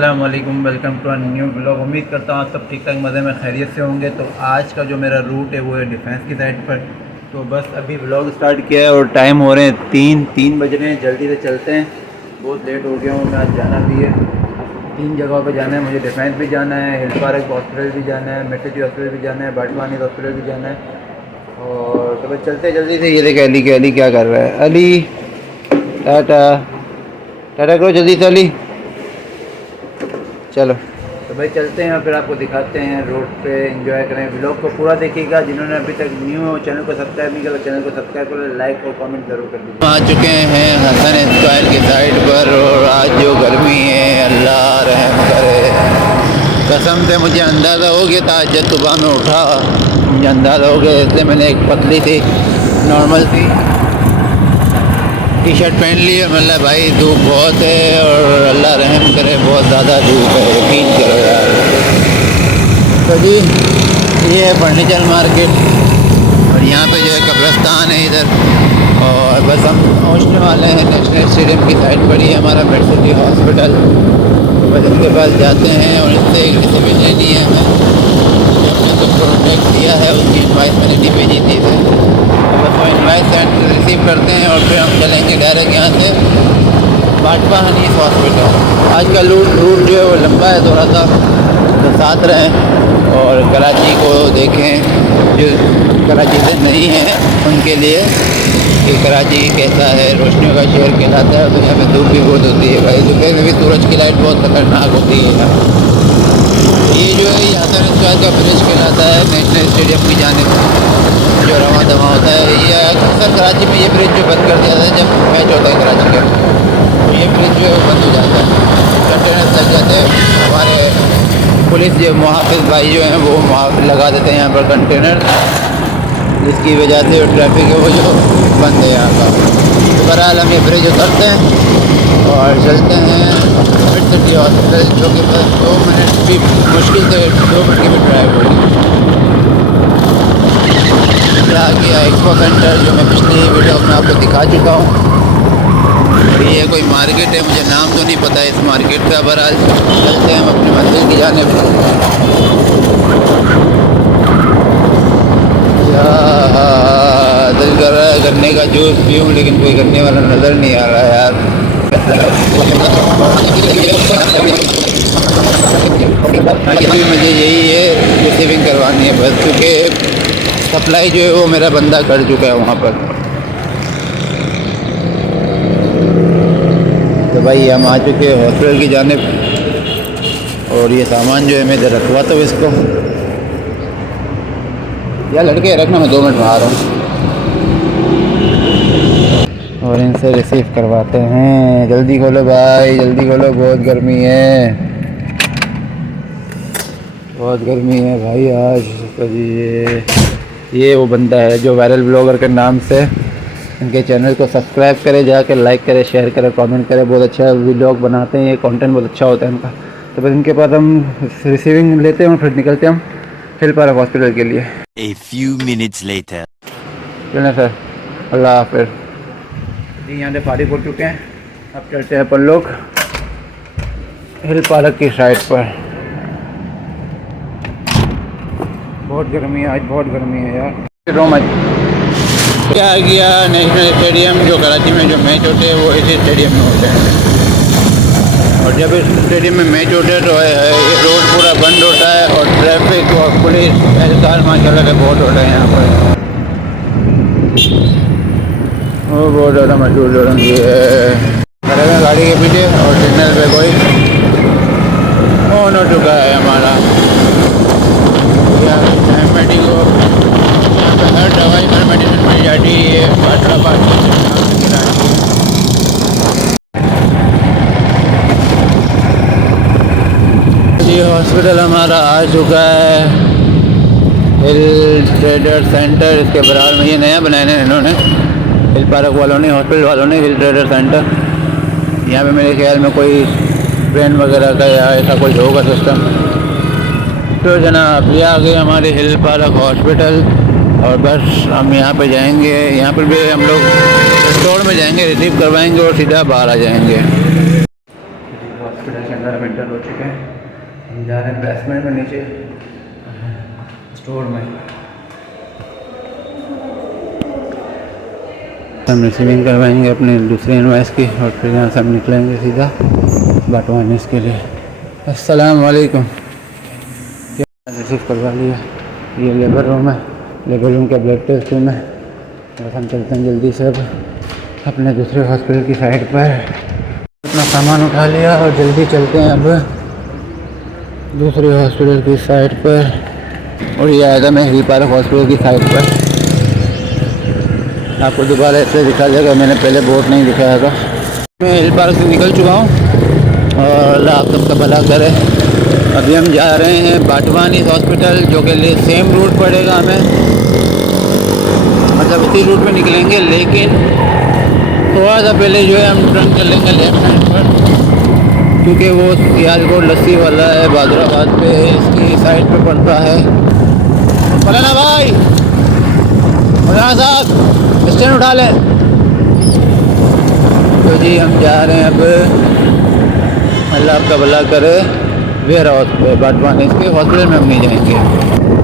अस्सलाम वालेकुम, welcome to a new blog. उम्मीद करता हूँ आप सब ठीक ठाक मज़े में खैरियत से होंगे। तो आज का जो मेरा रूट है वो है डिफेंस की साइड पर। तो बस अभी ब्लॉग स्टार्ट किया है और टाइम हो रहे हैं तीन बज रहे हैं। जल्दी से चलते हैं, बहुत लेट हो गया हूँ मैं। आज जाना भी है, 3 जगहों पर जाना है मुझे। डिफेंस भी जाना है, हिल पार्क हॉस्पिटल भी जाना है, मेट्रिक हॉस्पिटल भी जाना है, बाटवानी हॉस्पिटल भी जाना है। और तो बस चलते जल्दी से। ये देखे अली क्या कर रहा है। अली टाटा टाटा करो जल्दी से अली। चलो तो भाई चलते हैं, फिर आपको दिखाते हैं रोड पे। एंजॉय करें, ब्लॉग को पूरा देखिएगा। जिन्होंने अभी तक न्यू हो चैनल को सब्सक्राइब नहीं किया, चैनल को सब्सक्राइब करो, लाइक और कमेंट जरूर कर दीजिए। आ चुके हैं हसन स्क्वायर की साइड पर, और आज जो गर्मी है अल्लाह रहम करे। कसम से मुझे अंदाज़ा हो गया था, आज जब सुबह में उठा मुझे अंदाज़ा हो गया, इसलिए मैंने एक पतली सी नॉर्मल सी टी शर्ट पहन ली है। मतलब भाई धूप बहुत है और अल्लाह रहम करे, बहुत ज़्यादा धूप है, यकीन करो यार। तो जी ये है फर्नीचर मार्केट, और यहाँ पे जो है कब्रिस्तान है इधर। और बस हम पहुँचने वाले हैं नेशनल स्टेडियम की साइड पर ही हमारा मेडसिटी हॉस्पिटल। तो बस इसके पास जाते हैं और इससे एक रिसीविंग लेनी है हमें। जो प्रोडक्ट दिया है उसकी इन्वाइस मैंने डी भेजी थी इसे। बस वो इन्वाइस रिसीव करते हैं और फिर हम चलेंगे डायरेक्ट यहाँ से बाटवा हनीफ हॉस्पिटल। आज का रूट जो है वो लंबा है थोड़ा सा, तो साथ रहें और कराची को देखें। जो कराची से नहीं है उनके लिए कि कराची कैसा है, रोशनियों का शहर कहलाता है। तो यहाँ पे धूप भी बहुत होती है भाई, दोपहर में भी सूरज की लाइट बहुत खतरनाक होती है। ये जो है हसन स्क्वायर का ब्रिज कहलाता है नेशनल स्टेडियम की जानिब जो रवा दवा होता है। ये अक्सर कराची में ये ब्रिज जो बंद कर दिया जाता है जब मैच होता है कराची का, तो ये ब्रिज जो है वो बंद हो जाता है, कंटेनर्स लग जाते हैं। हमारे पुलिस जो मुहाफिज भाई जो हैं वो लगा देते हैं यहाँ पर कंटेनर, जिसकी वजह से ट्रैफिक है वो जो बंद है यहाँ का। तो बहरहाल हम ये ब्रिज उतरते हैं और चलते हैं मेडसिटी हॉस्पिटल, जो कि बस 2 मिनट की मुश्किल से 2 मिनट की भी ड्राइव होगी। आ गया एक्सपो सेंटर, जो मैं पिछली वीडियो में आपको दिखा चुका हूँ। और ये कोई मार्केट है, मुझे नाम तो नहीं पता इस मार्केट का। बहरहाल चलते हैं हम अपनी मंजिल की जानिब। दिल कर रहा है गन्ने का जूस पीऊँ, लेकिन कोई गन्ने वाला नज़र नहीं आ रहा यार। अभी मुझे यही है रिसीविंग करवानी है बस, क्योंकि सप्लाई जो है वो मेरा बंदा कर चुका है वहाँ पर। तो भाई हम आ चुके हैं हॉस्पिटल की जानिब, और ये सामान जो है मैं इधर रखवाता हूँ इसको। यार लड़के रखना, मैं 2 मिनट में आ रहा हूँ। और इनसे रिसीव करवाते हैं। जल्दी खोलो भाई, जल्दी खोलो, बहुत गर्मी है, बहुत गर्मी है भाई आज। तो ये वो बंदा है जो वायरल ब्लॉगर के नाम से, इनके चैनल को सब्सक्राइब करें, जाकर लाइक करें, शेयर करें, कमेंट करें। बहुत अच्छा व्लॉग बनाते हैं, ये कंटेंट बहुत अच्छा होता है इनका। तो बस इनके पास हम रिसीविंग लेते हैं और फिर निकलते हैं हम हिल पार्क हॉस्पिटल के लिए। A few minutes later. चलें सर, अल्लाह हाफिज़ जी। यहाँ से फारिग हो चुके हैं, अब चलते हैं अपन लोग हिल पार्क की साइड पर। बहुत गर्मी है आज, बहुत गर्मी है यार। रोमच क्या गया नेशनल स्टेडियम, जो कराची में जो मैच होते हैं वो इसी स्टेडियम में होते हैं। और जब इस स्टेडियम में मैच होते हैं तो ये रोड पूरा बंद होता है, और ट्रैफिक और पुलिस एहलकार माशाल्लाह के बहुत होता है यहाँ पर। वो बहुत ज़्यादा मशहूर जगह है, गाड़ी के पीछे। और सिग्नल पे कोई ऑन हो चुका है हमारा। मेडिको यहाँ पर हर दवाई हर मेडिसिन मिल जाती है। ये हॉस्पिटल हमारा आ चुका है, हिल ट्रेडर सेंटर। इसके बराबर में ये नया बनाया है इन्होंने, हिल पार्क वालों ने, हॉस्पिटल वालों ने, हिल ट्रेडर सेंटर। यहाँ पे मेरे ख्याल में कोई ट्रेन वगैरह का या ऐसा कोई होगा सिस्टम। तो जनाब ये आ गए हमारे हिल पार्क हॉस्पिटल, और बस हम यहाँ पे जाएंगे। यहाँ पर भी हम लोग स्टोर में जाएंगे, रिसीव करवाएंगे और सीधा बाहर आ जाएंगे। हॉस्पिटल के 15 मिनट हो चुके हैं। हम जा रहे हैं बेसमेंट में नीचे स्टोर में। हम रिसीविंग करवाएंगे अपने दूसरे इनवॉइस की और फिर यहाँ से हम निकलेंगे सीधा बाटवानीस के लिए। अस्सलाम वालेकुम। रिसीव करवा लिया। ये लेबर रूम है, लेबर रूम का ब्लड टेस्ट रूम है। और हम चलते हैं जल्दी से अब अपने दूसरे हॉस्पिटल की साइड पर। अपना सामान उठा लिया और जल्दी चलते हैं अब दूसरे हॉस्पिटल की साइड पर। और ये आया था मैं हिल पार्क हॉस्पिटल की साइड पर। आपको दोबारा ऐसे दिखा देगा, मैंने पहले बोर्ड नहीं दिखाया था। मैं हिल पार्क से निकल चुका हूँ और अल्लाह आप सबका भला करे। अभी हम जा रहे हैं बाटवानीस हॉस्पिटल, जो कि सेम रूट पड़ेगा हमें, मतलब उसी रूट में निकलेंगे, लेकिन थोड़ा सा पहले जो है हम टर्न कर लेंगे लेफ्ट हैंड पर, क्योंकि वो सियालकोट लस्सी वाला है बादराबाद पे, इसकी साइड पे पड़ता है। मौलाना भाई, मौलाना साहब स्टैंड उठा लें। तो जी हम जा रहे हैं अब, अल्लाह आपका भला करे, वेयर हाउस पे बाटवानीस के हॉस्पिटल में हम नहीं जाएंगे।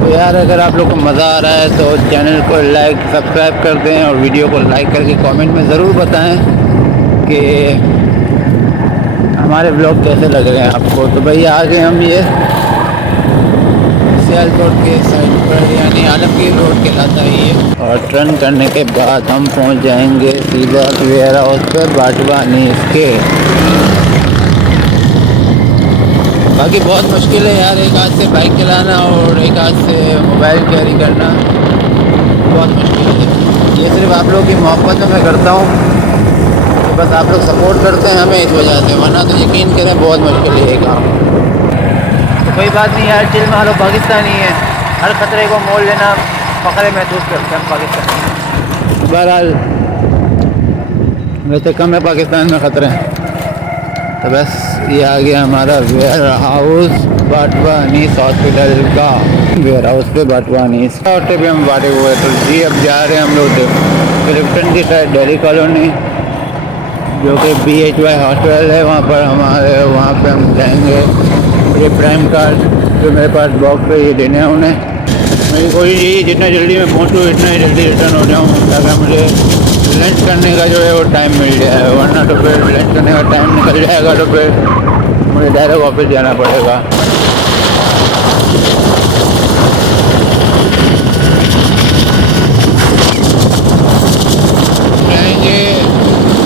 तो यार अगर आप लोग को मज़ा आ रहा है तो चैनल को लाइक सब्सक्राइब कर दें और वीडियो को लाइक करके कमेंट में ज़रूर बताएं कि हमारे ब्लॉग कैसे लग रहे हैं आपको। तो भाई आगे हम ये सियालकोट के साइड पर यानी आलमगीर रोड कहलाता है ये, और टर्न करने के बाद हम पहुंच जाएंगे सीधा वेयर हाउस पर बाटवानीस के। बाकी बहुत मुश्किल है यार, एक हाथ से बाइक चलाना और एक हाथ से मोबाइल कैरी करना बहुत मुश्किल है। ये सिर्फ आप लोग की मोहब्बत में करता हूँ कि बस आप लोग सपोर्ट करते हैं हमें इस वजह से, वरना तो यकीन करें बहुत मुश्किल है ये काम। तो कोई बात नहीं यार, चिल में हम लोग पाकिस्तानी है, हर खतरे को मोल लेना फ़ख्र महसूस करते हैं हम पाकिस्तानी। बहरहाल वैसे कम है पाकिस्तान में ख़तरे। तो बस ये आ गया हमारा वेयर हाउस बाटवानीस हॉस्पिटल का, वेयर हाउस पे बाटवानीस पे भी हम बांटे हुए। तो जी अब जा रहे हैं हम लोग क्लिफ्टन की साइड, दिल्ली कॉलोनी, जो कि BHY हॉस्पिटल है, वहाँ पर वहाँ पे हम जाएंगे। ये प्राइम कार्ड जो मेरे पास बॉक्स पे ये देने हैं उन्हें। मेरी कोशिश यही जितना जल्दी मैं पहुँचूँ इतना ही जल्दी रिटर्न हो जाऊँ, ताकि मुझे लंच करने का जो है वो टाइम मिल जाए, वरना तो फिर लंच करने का टाइम निकल जाएगा तो फिर मुझे डायरेक्ट ऑफिस जाना पड़ेगा। जाएंगे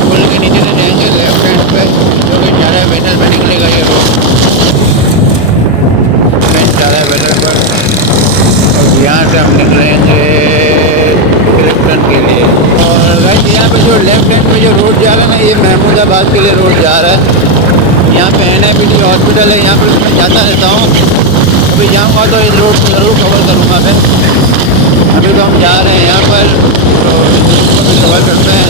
पुल के नीचे से जाएंगे लेफ्ट हैंड पे, जो कि चारा बैनर पे निकलेगा ये रोड, चारा बैनर पर। और यहाँ से हम निकलेंगे क्लिफ्टन के लिए। और गाइस यहाँ पे जो लेफ्ट हैंड पे जो रोड जा रहा है ना, ये महमूदाबाद के लिए रोड जा रहा है। यहाँ पे NIPT हॉस्पिटल है, यहाँ पर मैं जाता रहता हूँ, अभी जाऊँगा तो इस रोड को ज़रूर कवर करूँगा मैं। अभी तो हम जा रहे हैं यहाँ पर, तो इस कवर करते हैं।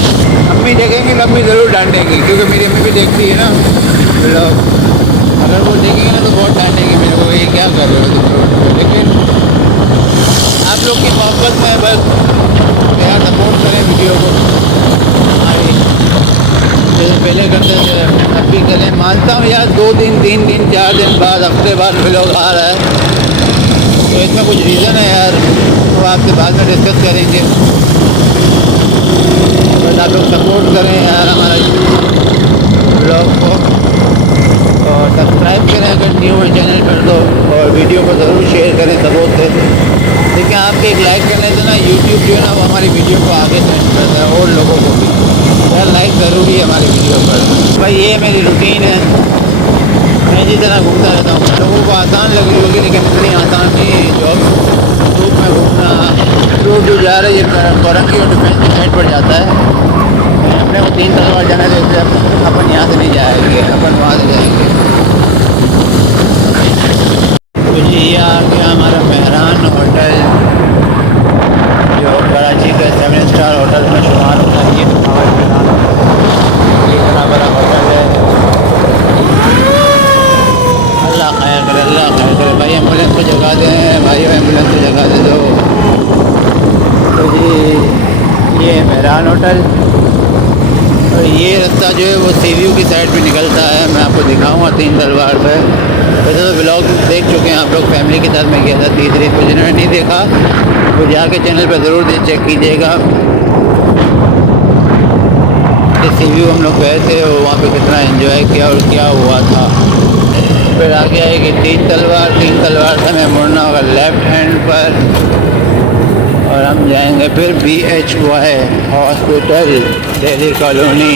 अम्मी देखेंगे तो अम्मी ज़रूर डांटेंगी, क्योंकि मेरी अम्मी भी देखती है ना ब्लॉग। अगर वो देखेंगे ना तो बहुत डांटेंगे मेरे को, ये क्या कर रहे हो तुम लोग। लेकिन आप लोग की मोहब्बत में बस यार सपोर्ट करें वीडियो को, जैसे पहले करते थे अब भी करें। मानता हूँ यार 2 दिन 3 दिन 4 दिन बाद हफ्ते बाद व्लॉग आ रहा है, तो इसमें कुछ रीज़न है यार, वो आपसे बाद में डिस्कस करेंगे। बस आप लोग सपोर्ट करें यार हमारा व्लॉग को, और सब्सक्राइब करें अगर न्यू है चैनल पर तो, और वीडियो को ज़रूर शेयर करें सबों से। देखिए आपके एक लाइक करने से ना यूट्यूब जो है ना वो हमारी वीडियो को आगे सेंड करता है और लोगों को भी। यार लाइक ज़रूरी है हमारी वीडियो पर। भाई ये मेरी रूटीन है, मैं इसी तरह घूमता रहता हूँ। लोगों को आसान लग रही होगी लेकिन इतनी आसान नहीं है जॉब। धूप में घूमना, रोड जो जा रहा है ये फौरंगी और डिफेंस की साइड पर जाता है। अपने को 3 तलवार जाना देते हैं, अपन यहाँ से नहीं जाएंगे, अपन वहाँ से जाएंगे। तो जी ये आ गया हमारा मेहरान होटल, जो कराची का 7 स्टार होटल में शुमार होता है। ये हमारा मेहरान होटल इतना बड़ा होटल है। अल्लाह खैर करे, अल्लाह खैर करे। भाई एम्बुलेंस को जगा दें, भाई एम्बुलेंस को जगा दे दो। तो जी ये मेहरान होटल, और ये रास्ता जो है वो सीव्यू की साइड पे निकलता है। मैं आपको दिखाऊंगा 3 तलवार पे। वैसे तो ब्लॉग देख चुके हैं आप लोग, फैमिली के साथ मैं गया था 30 तारीख को। जिन्होंने नहीं देखा वो जाके चैनल पे ज़रूर चेक कीजिएगा। सीव्यू हम लोग गए थे और वहाँ पे कितना एंजॉय किया और क्या हुआ था। फिर आगे आएगी 3 तलवार। 3 तलवार से हमें मुड़ना होगा लेफ्ट हैंड पर और हम जाएंगे फिर BHY हॉस्पिटल दिल्ली कॉलोनी।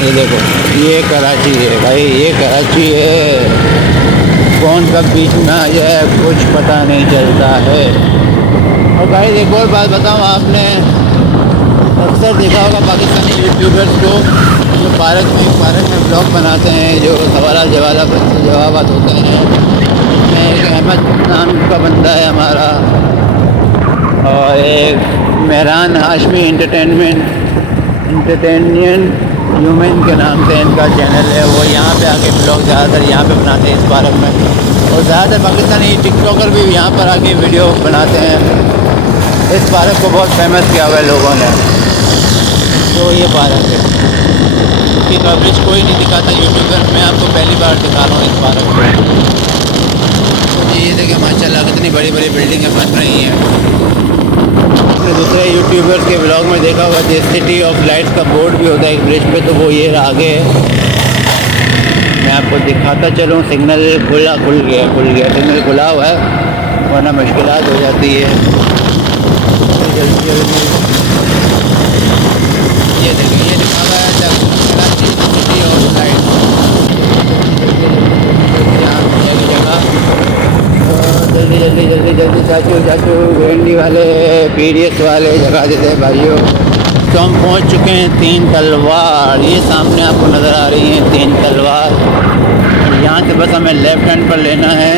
ये देखो ये कराची है भाई, ये कराची है। कौन कब बीच में आ जाए कुछ पता नहीं चलता है। और भाई एक और बात बताऊँ, आपने अक्सर देखा होगा पाकिस्तानी यूट्यूबर्स को जो पार्क में ब्लॉग बनाते हैं, जो सवाल जवाब होते हैं। उसमें एक अहमद नाम का बंदा है हमारा और एक मेहरान हाशमी इंटरटेनियन ह्यूमन के नाम से इनका चैनल है। वो यहाँ पे आके ब्लॉग ज़्यादातर यहाँ पे बनाते हैं इस पार्क में। और ज़्यादातर पाकिस्तानी टिकटॉकर भी यहाँ पर आके वीडियो बनाते हैं। इस पार्क को बहुत फेमस किया हुआ है लोगों ने। तो ये पार्क है, इसकी कवरेज कोई नहीं दिखाता यूट्यूबर, मैं आपको पहली बार दिखा रहा हूँ इस पार्क को। तो ये देखिए माशाल्लाह कितनी बड़ी बड़ी बिल्डिंगें बन रही हैं। आपने दूसरे यूट्यूबर्स के ब्लॉग में देखा होगा जो सिटी ऑफ लाइट्स का बोर्ड भी होता है एक ब्रिज पे, तो वो ये आगे है। मैं आपको दिखाता चलूँ। सिग्नल खुल गया सिग्नल खुला हुआ है, वरना मुश्किलात हो जाती है। जल्दी ये देखिए, ये लिखा हुआ है कराची सिटी ऑफ लाइट। जल्दी चाचू भिंडी वाले PDS वाले जगह देते हैं भाइयों। तो हम पहुंच चुके हैं 3 तलवार। ये सामने आपको नज़र आ रही हैं 3 तलवार। यहाँ से बस हमें लेफ़्ट हैंड पर लेना है।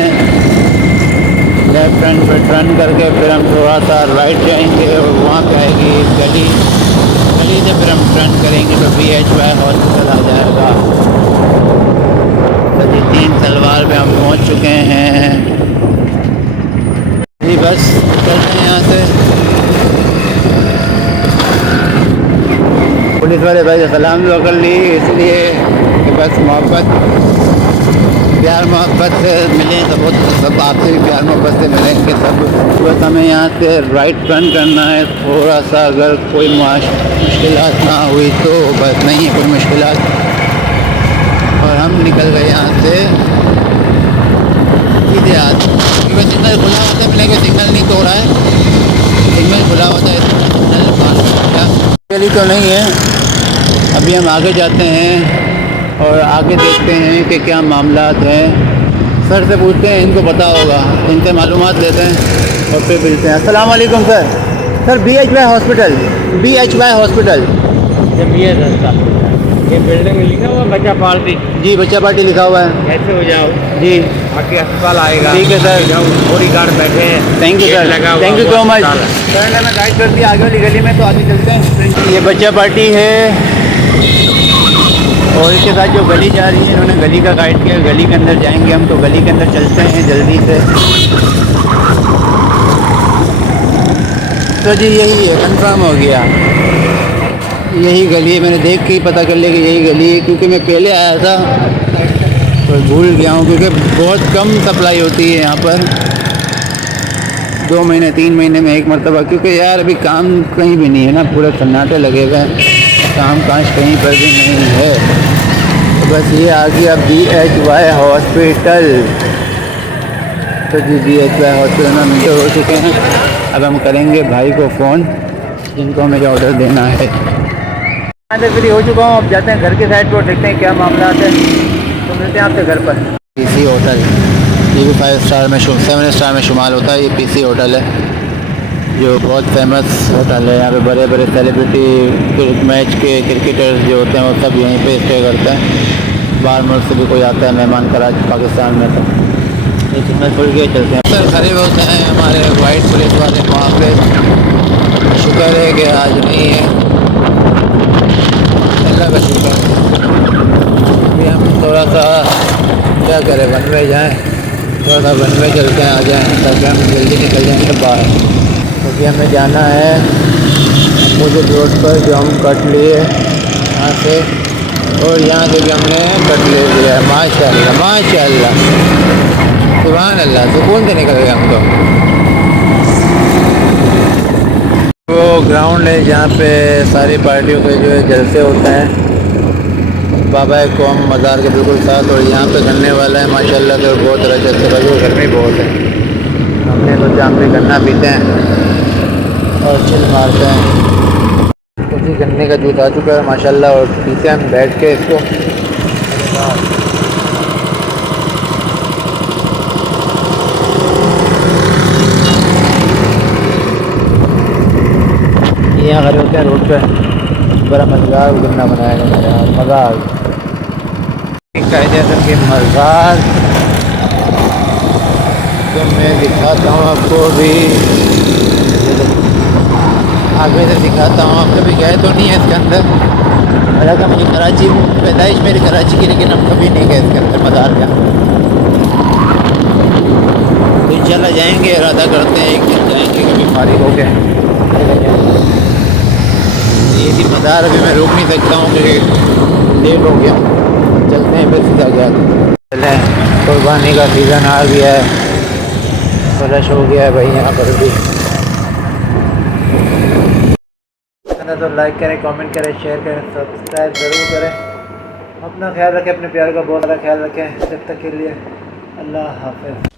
लेफ़्ट हैंड पर टर्न करके फिर हम थोड़ा सा राइट जाएंगे और वहाँ पे आएगी गली से फिर हम टर्न करेंगे तो BHY हॉस्पिटल आ जाएगा। तो जी 3 तलवार पे हम पहुँच चुके हैं जी। बस चलते हैं यहाँ से। पुलिस वाले भाई से सलाम दुआ कर ली, इसलिए कि बस प्यार मोहब्बत से मिले तो सब आपसे भी प्यार मोहब्बत से मिलेंगे सब। बस हमें यहाँ से राइट टर्न करना है थोड़ा सा, अगर कोई मुश्किलात ना हुई तो। बस नहीं है कोई मुश्किलात और हम निकल गए यहाँ से सीधे हाथ। क्योंकि सिग्नल खुला होता है, मिलेगा सिग्नल नहीं तोड़ा है, सिग्नल खुला होता है। गली तो नहीं है, अभी हम आगे जाते हैं और आगे देखते हैं कि क्या मामलात हैं। सर से पूछते हैं, इनको पता होगा, इनसे मालूमात लेते हैं और फिर मिलते हैं। अस्सलाम वालेकुम सर BHY हॉस्पिटल जब ये रास्ता ये बिल्डिंग में लिखा हुआ बच्चा पार्टी। जी बच्चा पार्टी लिखा हुआ है। ऐसे हो जाओ जी आपके अस्पताल आएगा। ठीक है सर, जाओ पूरी गार्ड बैठे हैं। Thank you sir, thank you so much. Sir ने हमें गाइड कर दिया आगे वाली गली में, तो आगे चलते हैं। ये बच्चा पार्टी है और इसके साथ जो गली जा रही है इन्होंने गली का गाइड किया। गली के अंदर जाएंगे हम, तो गली के अंदर चलते हैं जल्दी से। तो जी यही है, कंफर्म हो गया, यही गली है। मैंने देख के ही पता कर लिया कि यही गली है, क्योंकि मैं पहले आया था तो भूल गया हूँ, क्योंकि बहुत कम सप्लाई होती है यहाँ पर। 2 महीने 3 महीने में एक मरतबा, क्योंकि यार अभी काम कहीं भी नहीं है ना, पूरे सन्नाटे लगे हुए हैं, काम काज कहीं पर भी नहीं है। तो बस ये आ गया BHY हॉस्पिटल। तो जी BHY हॉस्पिटल में हम हो चुके हैं। अब हम करेंगे भाई को फ़ोन जिनको हमें ऑर्डर देना है। यहाँ से फ्री हो चुका हूँ, अब जाते हैं घर के साइड पर, देखते हैं क्या मामला है। तो मिलते हैं आपसे घर पर। PC होटल, ये भी 5 स्टार में 7 स्टार में शुमार होता है। ये PC होटल है जो बहुत फेमस होटल है। यहाँ पे बड़े बड़े सेलिब्रिटी मैच के क्रिकेटर्स जो होते हैं वो सब यहीं पे स्टे करते हैं। बाहर मुल्क से भी कोई आता है मेहमान कराची पाकिस्तान में, तो ये सिग्नल खुल के चलते हैं। सर खड़े होते हैं हमारे वाइट पुलिस वाले वहाँ पे। शुक्र है कि आज नहीं है, अल्लाह का शुक्र है। अभी हम थोड़ा सा क्या करें, वन वे जाएँ, थोड़ा सा वन वे चलते हैं, आ जाएँ ताकि हम जल्दी निकल जाएँ बाहर। क्योंकि हमें जाना है अपोजिट रोड पर जो हम कट लिए यहाँ से, और यहाँ से भी हमने कट ले लिया है। माशाल्लाह माशाल्लाह, सुभान अल्लाह, सुकून से निकल गए हम तो। वो ग्राउंड है जहाँ पे सारी पार्टियों के जो है जलसे होते हैं, बाबा कौम मज़ार के बिल्कुल साथ। और यहाँ पे गन्ने वाला है माशाल्लाह, तो बहुत तरह से भाई, गर्मी बहुत है। हमने तो जहाँ पे गन्ना पीते हैं और चिल मारते हैं। क्योंकि गन्ने का जूस आ चुका है माशाल्लाह, और पीते हैं हम बैठ के इसको। यहाँ खड़े होते हैं रोड पे, बड़ा मज़ेदार गन्ना बनाया गया है यार, मज़ा आ गया। कायदे के मज़ार तो मैं दिखाता हूँ आपको भी, आगे से दिखाता हूँ। आप कभी गए तो नहीं है इसके अंदर, हालांकि मुझे कराची, पैदाइश मेरी कराची की, लेकिन हम कभी नहीं गए इसके अंदर मज़ार का। तो इंशाल्लाह जाएंगे, इरादा करते हैं एक दिन जाएंगे कभी फारिग हो गए। ये भी मज़ार अभी मैं रोक नहीं सकता हूँ क्योंकि लेट हो गया। चलते हैं फिर सीधा गया। चलें, कुर्बानी का सीज़न आ गया है, फ्लश हो गया है भाई यहाँ पर भी। तो लाइक करें, कमेंट करें, शेयर करें, सब्सक्राइब ज़रूर करें। अपना ख्याल रखें, अपने प्यार का बहुत सारा ख्याल रखें। जब तक के लिए अल्लाह हाफ़िज़।